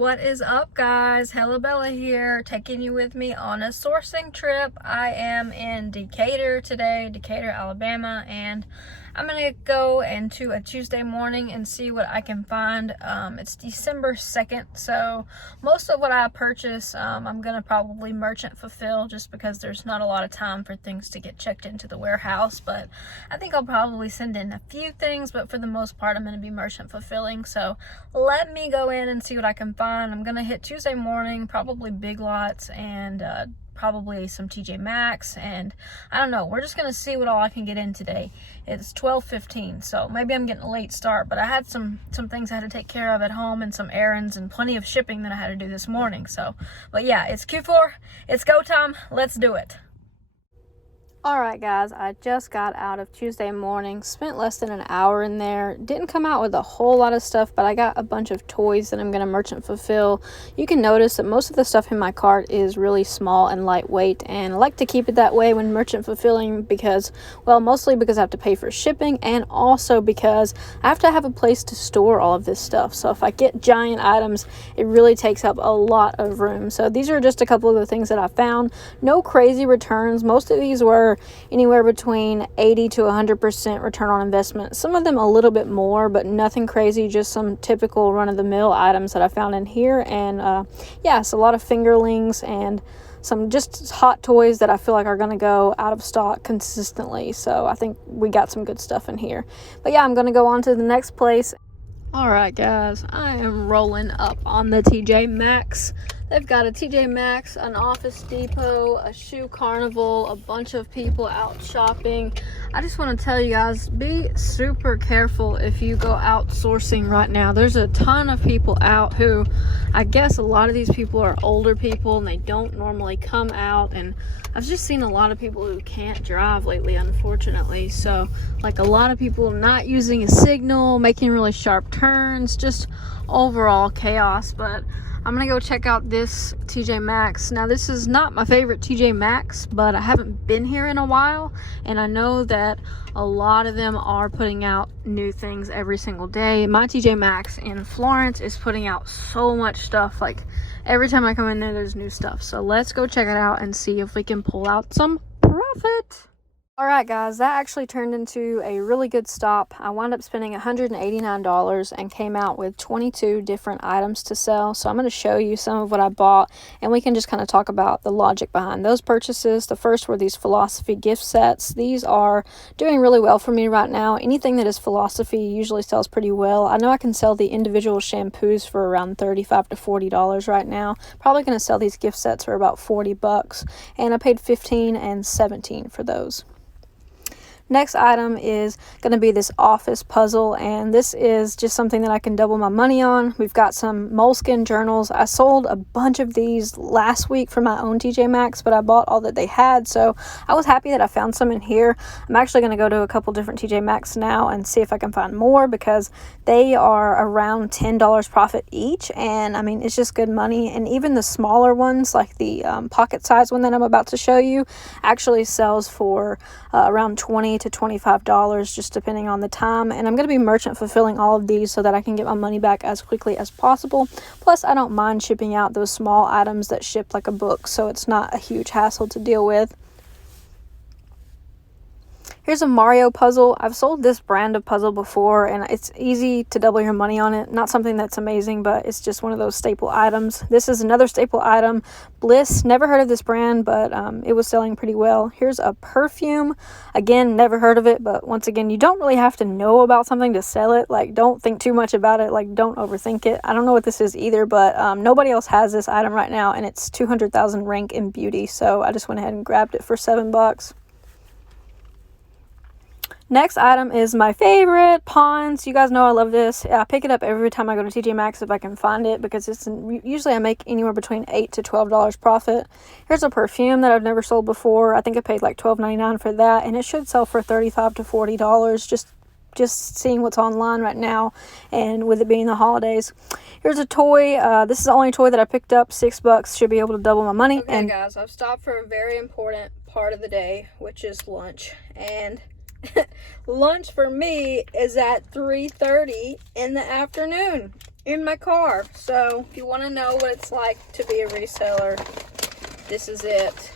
What is up, guys? Hella Bella here, taking you with me on a sourcing trip. I am in Decatur today, Decatur, Alabama, and I'm gonna go into a Tuesday morning and see what I can find. It's December 2nd, so most of what I purchase, I'm gonna probably merchant fulfill just because there's not a lot of time for things to get checked into the warehouse, but I think I'll probably send in a few things, but for the most part, I'm gonna be merchant fulfilling. So let me go in and see what I can find. I'm gonna hit Tuesday morning, probably Big Lots and probably some TJ Maxx, and I don't know, we're just gonna see what all I can get in today. It's 12:15, so maybe I'm getting a late start, but I had some things I had to take care of at home and some errands and plenty of shipping that I had to do this morning. So, but yeah, it's Q4, it's go time, let's do it. Alright guys, I just got out of Tuesday morning, spent less than an hour in there, didn't come out with a whole lot of stuff, but I got a bunch of toys that I'm going to merchant fulfill. You can notice that most of the stuff in my cart is really small and lightweight, and I like to keep it that way when merchant fulfilling because, well, mostly because I have to pay for shipping and also because I have to have a place to store all of this stuff. So if I get giant items, it really takes up a lot of room. So these are just a couple of the things that I found. No crazy returns. Most of these were anywhere between 80 to 100% return on investment. Some of them a little bit more, but nothing crazy, just some typical run-of-the-mill items that I found in here. And yeah, it's a lot of fingerlings and some just hot toys that I feel like are going to go out of stock consistently. So I think we got some good stuff in here. But yeah, I'm going to go on to the next place. Alright guys, I am rolling up on the TJ Maxx. They've got a TJ Maxx, an Office Depot, a shoe carnival, a bunch of people out shopping. I just want to tell you guys, be super careful if you go out sourcing right now. There's a ton of people out who, I guess a lot of these people are older people and they don't normally come out, and I've just seen a lot of people who can't drive lately, unfortunately. So like a lot of people not using a signal, making really sharp turns, just overall chaos. But I'm gonna go check out this TJ Maxx. Now this is not my favorite TJ Maxx, but I haven't been here in a while, and I know that a lot of them are putting out new things every single day. My TJ Maxx in Florence is putting out so much stuff. Like every time I come in there, there's new stuff. So let's go check it out and see if we can pull out some profit. Alright guys, that actually turned into a really good stop. I wound up spending $189 and came out with 22 different items to sell. So I'm going to show you some of what I bought, and we can just kind of talk about the logic behind those purchases. The first were these Philosophy gift sets. These are doing really well for me right now. Anything that is Philosophy usually sells pretty well. I know I can sell the individual shampoos for around $35 to $40 right now. Probably going to sell these gift sets for about $40, and I paid $15 and $17 for those. Next item is going to be this office puzzle, and this is just something that I can double my money on. We've got some moleskin journals. I sold a bunch of these last week for my own TJ Maxx, but I bought all that they had, so I was happy that I found some in here. I'm actually going to go to a couple different TJ Maxx now and see if I can find more because they are around $10 profit each, and I mean, it's just good money. And even the smaller ones, like the pocket size one that I'm about to show you, actually sells for around $20 to $25, just depending on the time. And I'm going to be merchant fulfilling all of these so that I can get my money back as quickly as possible. Plus, I don't mind shipping out those small items that ship like a book, so it's not a huge hassle to deal with. Here's a Mario puzzle. I've sold this brand of puzzle before, and it's easy to double your money on it. Not something that's amazing, but it's just one of those staple items. This is another staple item, Bliss. Never heard of this brand, but it was selling pretty well. Here's a perfume. Again, never heard of it, but once again, you don't really have to know about something to sell it. Like, don't think too much about it. Like, don't overthink it. I don't know what this is either, but nobody else has this item right now, and it's 200,000 rank in beauty, so I just went ahead and grabbed it for $7. Next item is my favorite, Pond's. You guys know I love this. I pick it up every time I go to TJ Maxx if I can find it because it's usually I make anywhere between $8 to $12 profit. Here's a perfume that I've never sold before. I think I paid like $12.99 for that, and it should sell for $35 to $40. Just seeing what's online right now, and with it being the holidays. Here's a toy. This is the only toy that I picked up. $6 should be able to double my money. Okay, and guys, I've stopped for a very important part of the day, which is lunch, and lunch for me is at 3:30 in the afternoon. in my car. So if you want to know what it's like to be a reseller, this is it.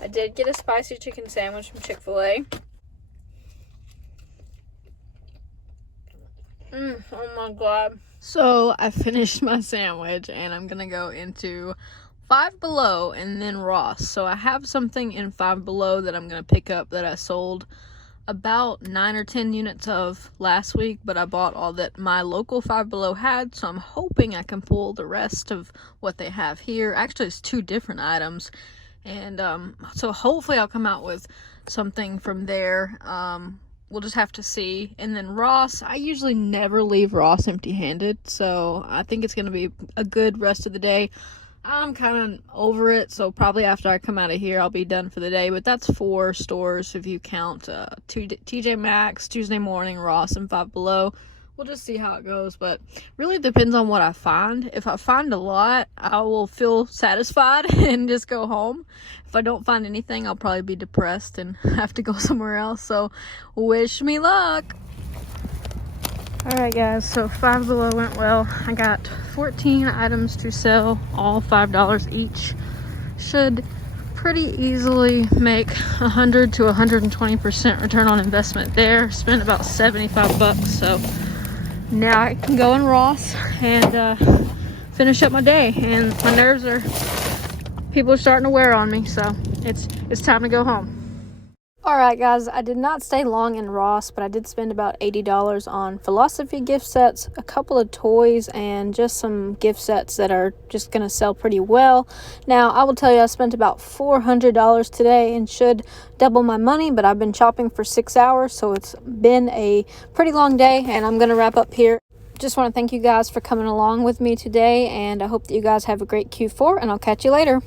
I did get a spicy chicken sandwich from Chick-fil-A. Oh my god. So I finished my sandwich and I'm gonna go into Five Below and then Ross. So I have something in Five Below that I'm gonna pick up that I sold about 9 or 10 units of last week, but I bought all that my local Five Below had, so I'm hoping I can pull the rest of what they have here. Actually, it's 2 different items, and so hopefully I'll come out with something from there. We'll just have to see. And then Ross, I usually never leave Ross empty-handed, so I think it's gonna be a good rest of the day. I'm kind of over it, so probably after I come out of here, I'll be done for the day. But that's 4 stores if you count TJ Maxx, Tuesday Morning, Ross, and Five Below. We'll just see how it goes, but really depends on what I find. If I find a lot, I will feel satisfied and just go home. If I don't find anything, I'll probably be depressed and have to go somewhere else. So wish me luck. Alright guys, so Five Below went well. I got 14 items to sell, all $5 each. Should pretty easily make 100 to 120% return on investment there. Spent about 75 bucks, so now I can go in Ross and finish up my day. And my nerves people are starting to wear on me, so it's time to go home. Alright guys, I did not stay long in Ross, but I did spend about $80 on philosophy gift sets, a couple of toys, and just some gift sets that are just going to sell pretty well. Now, I will tell you I spent about $400 today and should double my money, but I've been shopping for 6 hours, so it's been a pretty long day, and I'm going to wrap up here. Just want to thank you guys for coming along with me today, and I hope that you guys have a great Q4, and I'll catch you later.